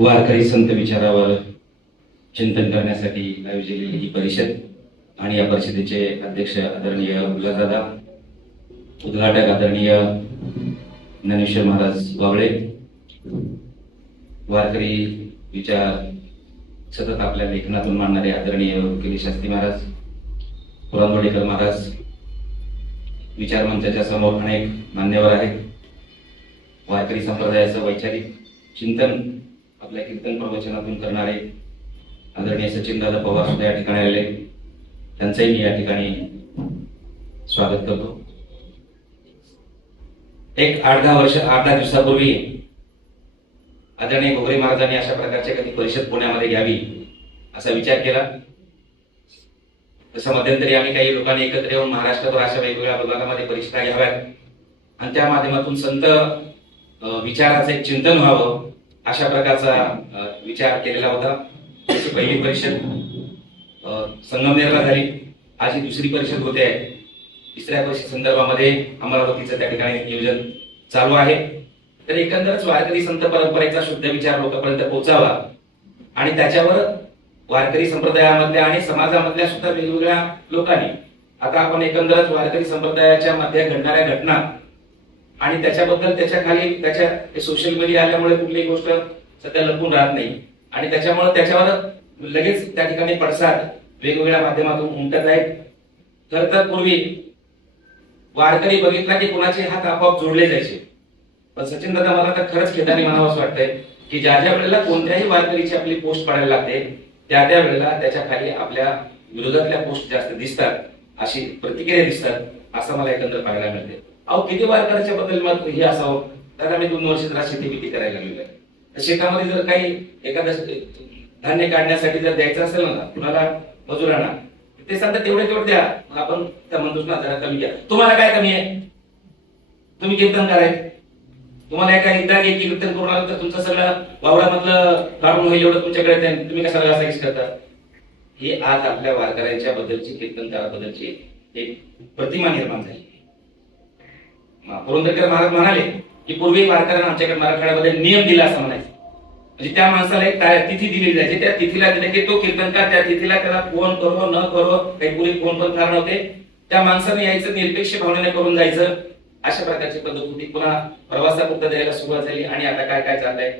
वारकरी संत विचारावर चिंतन करण्यासाठी आयोजिलेली ही परिषद आणि या परिषदेचे अध्यक्ष आदरणीय उल्हासदादा, उद्घाटक आदरणीय ज्ञानेश्वर महाराज वावळे, वारकरी विचार सतत आपल्या लेखनातून मांडणारे आदरणीय वकील शास्त्री महाराज, पुराणवडेकर महाराज, विचार मंचाच्या समोर अनेक मान्यवर आहेत. वारकरी संप्रदायाचं वैचारिक चिंतन आपल्या कीर्तन प्रवचनातून करणारे आदरणीय सचिनदादा पवार सुद्धा या ठिकाणी आले, त्यांचंही मी या ठिकाणी स्वागत करतो. एक 8-10 दिवसापूर्वी आदरणीय घोगरे महाराजांनी अशा प्रकारची कधी परिषद पुण्यामध्ये घ्यावी असा विचार केला. तसं मध्यंतरी आम्ही काही लोकांनी एकत्र येऊन महाराष्ट्रभर अशा वेगवेगळ्या विभागामध्ये परिषदा घ्याव्यात आणि त्या माध्यमातून संत विचाराचे एक चिंतन व्हावं अशा प्रकारचा विचार केलेला होता. त्याची पहिली परिषद संगमनेरला झाली. आज ही दुसरी परिषद होते आहे. तिसऱ्या परिषद संदर्भामध्ये अमरावतीचं त्या ठिकाणी नियोजन चालू आहे. तर एकंदरच वारकरी संत परंपरेचा शुद्ध विचार लोकांपर्यंत पोहोचावा आणि त्याच्यावर वारकरी संप्रदायामधल्या आणि समाजामधल्या सुद्धा वेगवेगळ्या लोकांनी, आता आपण एकंदरच वारकरी संप्रदायाच्या मध्ये घडणाऱ्या घटना आणि त्याच्याबद्दल त्याच्या खाली त्याच्या सोशल मीडिया आल्यामुळे कुठलीही गोष्ट सध्या लपून राहत नाही आणि त्याच्यामुळे त्याच्यावर लगेच त्या ठिकाणी पडसाद वेगवेगळ्या माध्यमातून उमटत आहेत. खर तर पूर्वी वारकरी बघितला की कोणाचे हात आपोआप जोडले जायचे, पण सचिन दादा मला तर खरंच खेदाने म्हणावं असं वाटतंय की ज्या वेळेला कोणत्याही वारकरीची आपली पोस्ट पडायला लागते त्या वेळेला त्याच्या खाली आपल्या विरोधातल्या पोस्ट जास्त दिसतात, अशी प्रतिक्रिया दिसतात, असं मला एकंदर पाहायला मिळते. अहो किती वारकऱ्याच्या बद्दल मत हे असावं. तर आम्ही 2 वर्ष जरा शेती करायला लागलेलो आहे. शेतामध्ये जर काही एखादं धान्य काढण्यासाठी जर द्यायचं असेल ना कुणाला मजुरांना, ते सांगतात तेवढे द्या. आपण त्या म्हणतोच ना जरा कमी घ्या. तुम्हाला काय कमी आहे? तुम्ही कीर्तन करायचं, तुम्हाला एकदा कीर्तन करून आलं तर तुमचं सगळं वावरामधलं काढून होईल एवढं तुमच्याकडे, तुम्ही कशाला असं करता? हे आज आपल्या वारकऱ्यांच्या बद्दलची कीर्तनकाराबद्दलची एक प्रतिमा निर्माण झाली. पुरंदरकर महाराज म्हणाले की पूर्वी वारकऱ्यांना आमच्याकडे मराठवाड्यामध्ये नियम दिला असं म्हणायचं. म्हणजे त्या माणसाला एक तिथी दिली जायची, त्या तिथीला दिले की तो कीर्तनकार त्या तिथीला त्याला फोन करो न करो, काही पूर्वी फोन पण कारण होते, त्या माणसाने यायचं, निरपेक्ष भावनेने करून जायचं, अशा प्रकारची पद्धत होती. पुन्हा प्रवासापुरता द्यायला सुरुवात झाली आणि आता काय चाललंय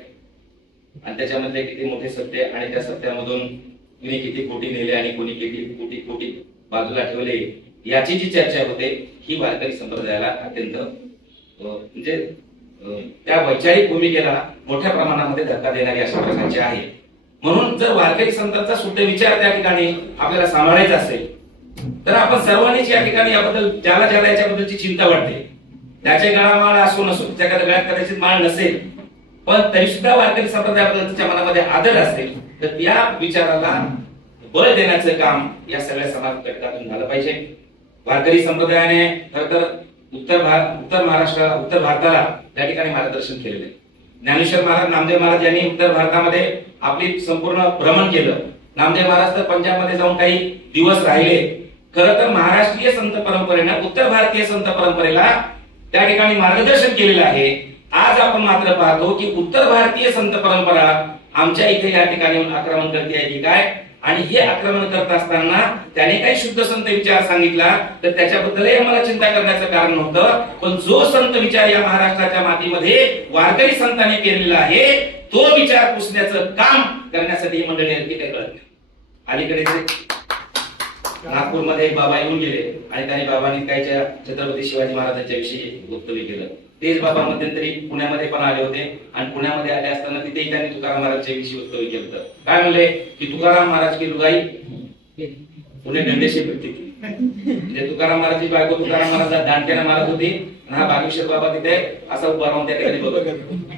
आणि त्याच्यामध्ये किती मोठे सत्य आणि त्या सत्यामधून कुणी किती कोटी नेले आणि कोणी किती कोटी बाजूला ठेवले याची जी चर्चा होते ही वारकरी संप्रदायाला अत्यंत म्हणजे त्या वैचारिक भूमिकेला मोठ्या प्रमाणामध्ये धक्का देणारी अशा प्रकारची आहे. म्हणून जर वारकरी संतांचा शुद्ध विचार त्या ठिकाणी आपल्याला सांभाळायचा असेल तर आपण सर्वांनीच या ठिकाणी याबद्दल ज्याला याच्याबद्दलची चिंता वाटते, त्याच्या गळा माळ असो नसो, त्याच्या गळ्यात कदाचित माळ नसेल, पण तरी सुद्धा वारकरी संप्रदायाबद्दलच्या मनामध्ये आदर असेल तर या विचाराला बळ देण्याचं काम या सगळ्या समाज घटकातून झालं पाहिजे. वारकरी संप्रदायाने खरं तर उत्तर भारताला त्या ठिकाणी मार्गदर्शन केलेलं आहे. ज्ञानेश्वर महाराज, नामदेव महाराज यांनी उत्तर भारतामध्ये आपली संपूर्ण भ्रमण केलं. नामदेव महाराज तर पंजाबमध्ये जाऊन काही दिवस राहिले. खरं तर महाराष्ट्रीय संत परंपरेनं उत्तर भारतीय संत परंपरेला त्या ठिकाणी मार्गदर्शन केलेलं आहे. आज आपण मात्र पाहतो की उत्तर भारतीय संत परंपरा आमच्या इथे या ठिकाणी आक्रमण करते आहे की काय, आणि हे आक्रमण करत असताना त्याने काही शुद्ध संत विचार सांगितला तर त्याच्याबद्दलही आम्हाला चिंता करण्याचं कारण नव्हतं. पण जो संत विचार या महाराष्ट्राच्या मातीमध्ये वारकरी संतांनी केलेला आहे तो विचार पुसण्याचं काम करण्यासाठी मंडळी काही कळत नाही. अलीकडे नागपूरमध्ये एक बाबा येऊन गेले आणि त्यांनी बाबांनी काय छत्रपती शिवाजी महाराजांच्या विषयी वक्तव्य केलं. तेच बाबा मध्यंतरी पुण्यामध्ये पण आले होते आणि पुण्यामध्ये आले असताना तिथेही त्यांनी तुकाराम महाराजच्या विषयी वक्तव्य केलं. काय म्हणले की तुकाराम महाराज की लुगाई पुणे दंडेशी फिरते. म्हणजे तुकाराम महाराजची बायको तुकाराम महाराज दांडक्याने मारत होती आणि हा बागेश्वर बाबा तिथे असा उभा राहून त्या ठिकाणी बघत होता.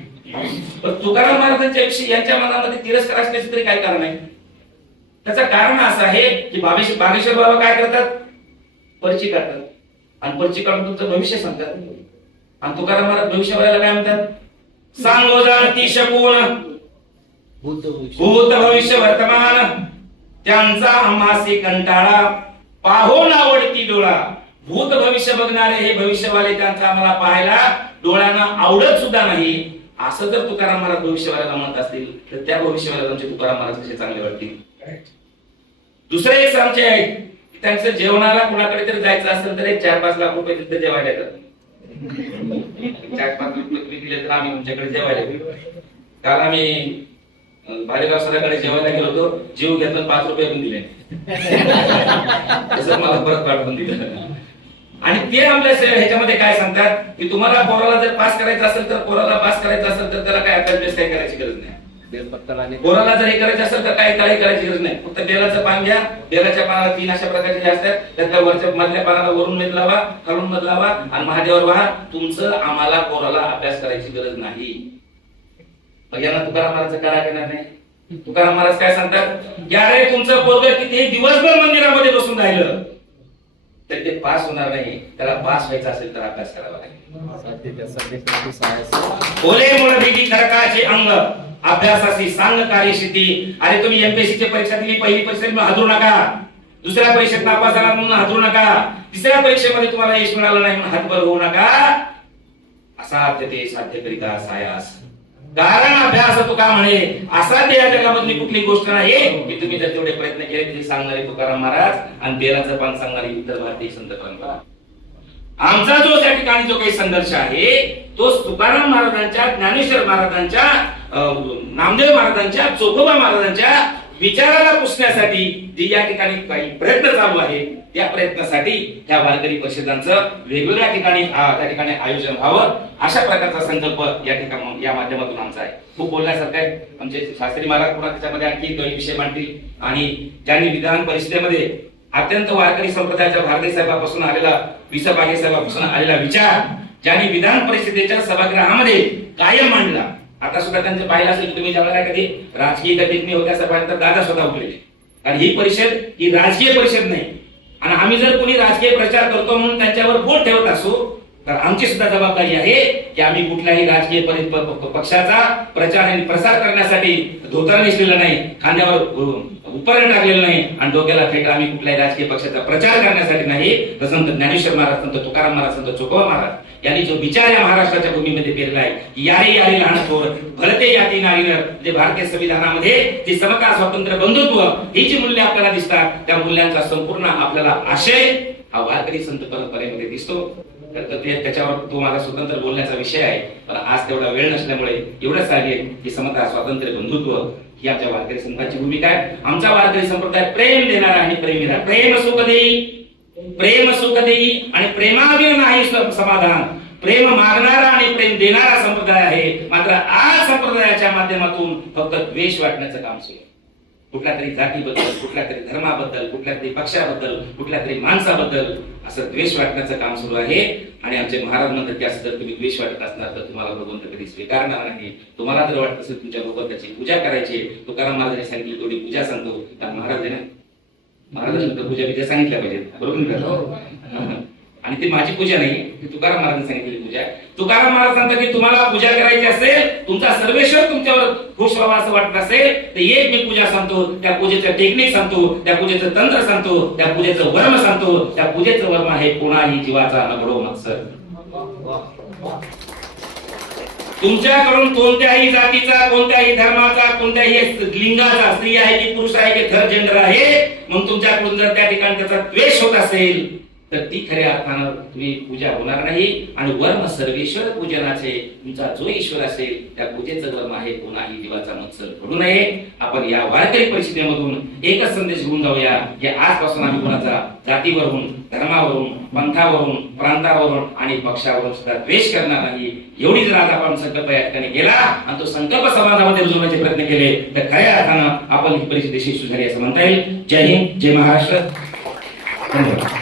पण तुकाराम महाराजांच्या विषयी यांच्या मनामध्ये तिरस्कार असण्याचं तरी काय कारण आहे? त्याचं कारण असं आहे की बागेश्वर बाबा काय करतात? पर्ची काढतात आणि पर्ची काढून तुमचं भविष्य सांगतात. आणि तुकाराम महाराज भविष्यवाल्याला काय म्हणतात? सांगो जाणती शकून भूत भविष्य वर्तमान त्यांचा आम्हासी कंटाळा पाहो नावडती डोळा. भूत भविष्य बघणारे हे भविष्यवाले त्यांचा आम्हाला पाहायला डोळ्यांना आवडत सुद्धा नाही. असं जर तुकाराम महाराज भविष्यवाण्याला म्हणत असतील तर त्या भविष्यवाण्याचे तुकाराम महाराज कसे चांगले वाटतील. दुसरे एक आमचे आहेत, त्यांचं जेवणाला कुणाकडे तरी जायचं असेल तर 4-5 लाख रुपये तिथे जेवायला येतात. 4-5 रुपये दिले तर आम्ही तुमच्याकडे जेवायला गेलो. काल आम्ही भालेराव सरांकडे जेवायला गेलो होतो, जीव घेतला 5 रुपये पण दिले. तसं मला परत पाठवून दिलं. आणि ते आपल्या ह्याच्यामध्ये काय सांगतात की तुम्हाला पोराला जर पास करायचं असेल तर पोराला पास करायचं असेल तर त्याला काय अभ्यास काय करायची गरज नाही. पोराला जर हे करायचं असेल तर काही करायची गरज नाही. फक्त बेलाचं पान घ्या, बेलाच्या पानाला 3 अशा प्रकारचे असतात, त्यातल्या वरच्या मधल्या पानाला वरून मध लावा, खालून मध लावा आणि महादेवावर वाहा. तुमचं आम्हाला पोराला अभ्यास करायची गरज नाही. मग यांना तुकाराम महाराज करा करणार नाही. तुकाराम महाराज काय सांगतात की अरे तुमचं पोरग किती दिवसभर मंदिरामध्ये बसून राहिलं तर ते पास होणार नाही. त्याला पास व्हायचं असेल तर अभ्यास करावा लागेल. ओले मुळ भेटी खरकाचे अंग अभ्यासाची सांग कार्य सिद्धी. अरे तुम्ही एमपीएससी ची परीक्षा दिली, पहिली परीक्षेत हादरू नका, दुसऱ्या परीक्षेत नापास झाला म्हणून हादरू नका, तिसऱ्या परीक्षेमध्ये तुम्हाला यश मिळालं नाही म्हणून हातभर होऊ नका. असाध्य ते साध्य करिता सायास. कारण अभ्यास तो का म्हणे असाध्य या जगामधली कुठली गोष्ट नाही की तुम्ही जर तेवढे प्रयत्न केले तरी सांगणारे तुकाराम महाराज आणि बेलाचं पान सांगणारी उत्तर भारतीय संत परंपरा. आमचा जो त्या ठिकाणी जो काही संघर्ष आहे तो तुकाराम महाराजांच्या, ज्ञानेश्वर महाराजांच्या, नामदेव महाराजांच्या, चोखोबा महाराजांच्या विचाराला पुसण्यासाठी जे या ठिकाणी काही प्रयत्न चालू आहे त्या प्रयत्नासाठी त्या वारकरी परिषदांचं वेगवेगळ्या ठिकाणी त्या ठिकाणी आयोजन व्हावं अशा प्रकारचा संकल्प या ठिकाणी या माध्यमातून आमचा आहे. खूप बोलण्यासारखं आहे. आमचे शास्त्री महाराज पुन्हा त्याच्यामध्ये आणखी काही विषय मांडतील आणि ज्यांनी विधान परिषदेमध्ये अत्यंत वारकरी संप्रदायाच्या भारती साहेबांपासून आलेला, विसा बागे साहेबांपासून आलेला विचार ज्यांनी विधान परिषदेच्या सभागृहामध्ये कायम मांडला. आता सुद्धा त्यांचं पाहिलं असेल की तुम्ही ज्यावेळेला कधी राजकीय गतिविधी होत्या सभानंतर दादा स्वतः उठलेले. कारण ही परिषद ही राजकीय परिषद नाही आणि आम्ही जर कोणी राजकीय प्रचार करतो म्हणून त्यांच्यावर बोट ठेवत असू तर आमची सुद्धा जबाबदारी आहे की आम्ही कुठल्याही राजकीय पक्षाचा प्रचार आणि प्रसार करण्यासाठी धोतर नेसलेला नाही, खांद्यावर उपकरण टाकलेलं नाही आणि डोक्याला फेट आम्ही कुठल्याही राजकीय पक्षाचा प्रचार करण्यासाठी नाही. तर संत ज्ञानेश्वर महाराज, संत तुकाराम महाराज, संत चोखोबा महाराज यांनी जो विचार या महाराष्ट्राच्या भूमीमध्ये पेरला आहे की यारे यारे लहान थोर भलते याती नारीवर, जे भारतीय संविधानामध्ये जी समता, स्वातंत्र्य, बंधुत्व ही जी मूल्य आपल्याला दिसतात त्या मूल्यांचा संपूर्ण आपल्याला आशय हा वारकरी संत परंपरेमध्ये दिसतो. तर त्याच्यावर तो माझा स्वतंत्र बोलण्याचा विषय आहे. पण आज तेवढा वेळ नसल्यामुळे एवढंच सांगेन की समता, स्वातंत्र्य, बंधुत्व ही आमच्या वारकरी संतांची भूमिका आहे. आमचा वारकरी संप्रदाय प्रेम देणारा आणि प्रेमीरा. प्रेम सुख देई, प्रेम सुख देई आणि प्रेमाविर नाही समाधान. प्रेम मागणारा आणि प्रेम देणारा संप्रदाय आहे. मात्र आज संप्रदायाच्या माध्यमातून फक्त द्वेष वाटण्याचं काम सुरू आहे. कुठल्या तरी जातीबद्दल, कुठल्या तरी धर्माबद्दल, कुठल्या तरी पक्षाबद्दल, कुठल्या तरी माणसाबद्दल असं द्वेष वाटण्याचं काम सुरू आहे. आणि आमचे महाराज म्हणतात की असं जर तुम्ही द्वेष वाटत असणार तर तुम्हाला भगवंत कधी स्वीकारणार नाही. तुम्हाला जर वाटत असेल तुमच्या भगवंताची पूजा करायची, तुकाराम महाराजांनी सांगितली तेवढी पूजा सांगतो. तर महाराजांनी पूजा विद्या सांगितल्या पाहिजे, बरोबर. आणि ती माझी पूजा नाही, ती तुकाराम महाराजांनी सांगितलेली पूजा. तुकाराम महाराज सांगतात की तुम्हाला पूजा करायची असेल, तुमचा सर्वेश्वर तुमच्यावर खुश व्हावा असं वाटत असेल तर एक मी पूजा सांगतो, त्या पूजेचं टेक्निक सांगतो, त्या पूजेचं तंत्र सांगतो, त्या पूजेचं वर्म सांगतो. त्या पूजेचं वर्म आहे कोणाही जीवाचा नगडो मत्सर. तुमच्याकडून कोणत्याही जातीचा, कोणत्याही धर्माचा, कोणत्याही लिंगाचा, स्त्री आहे की पुरुष आहे की थर्ड जेंडर आहे, मग तुमच्याकडून जर त्या ठिकाणी त्याचा द्वेष होत असेल तर ती खऱ्या अर्थानं तुम्ही पूजा होणार नाही. आणि वर्म सर्वेश्वर पूजनाचे, तुमचा जो ईश्वर असेल त्या पूजेचं वर्म आहे कोणाही जीवाचा मत्सर घडू नये. आपण या वारकरी परिषदेमधून एकच संदेश घेऊन जाऊया की आजपासून आम्ही कोणाचा जातीवरून, धर्मावरून, पंथावरून, प्रांतावरून आणि पक्षावरून सुद्धा द्वेष करणार नाही. एवढी जर आज आपण संकल्प या ठिकाणी केला आणि तो संकल्प समाजामध्ये रुजवण्याचे प्रयत्न केले तर खऱ्या अर्थानं आपण ही परिषद यशस्वी झाली असं म्हणता येईल. जय हिंद, जय महाराष्ट्र, धन्यवाद.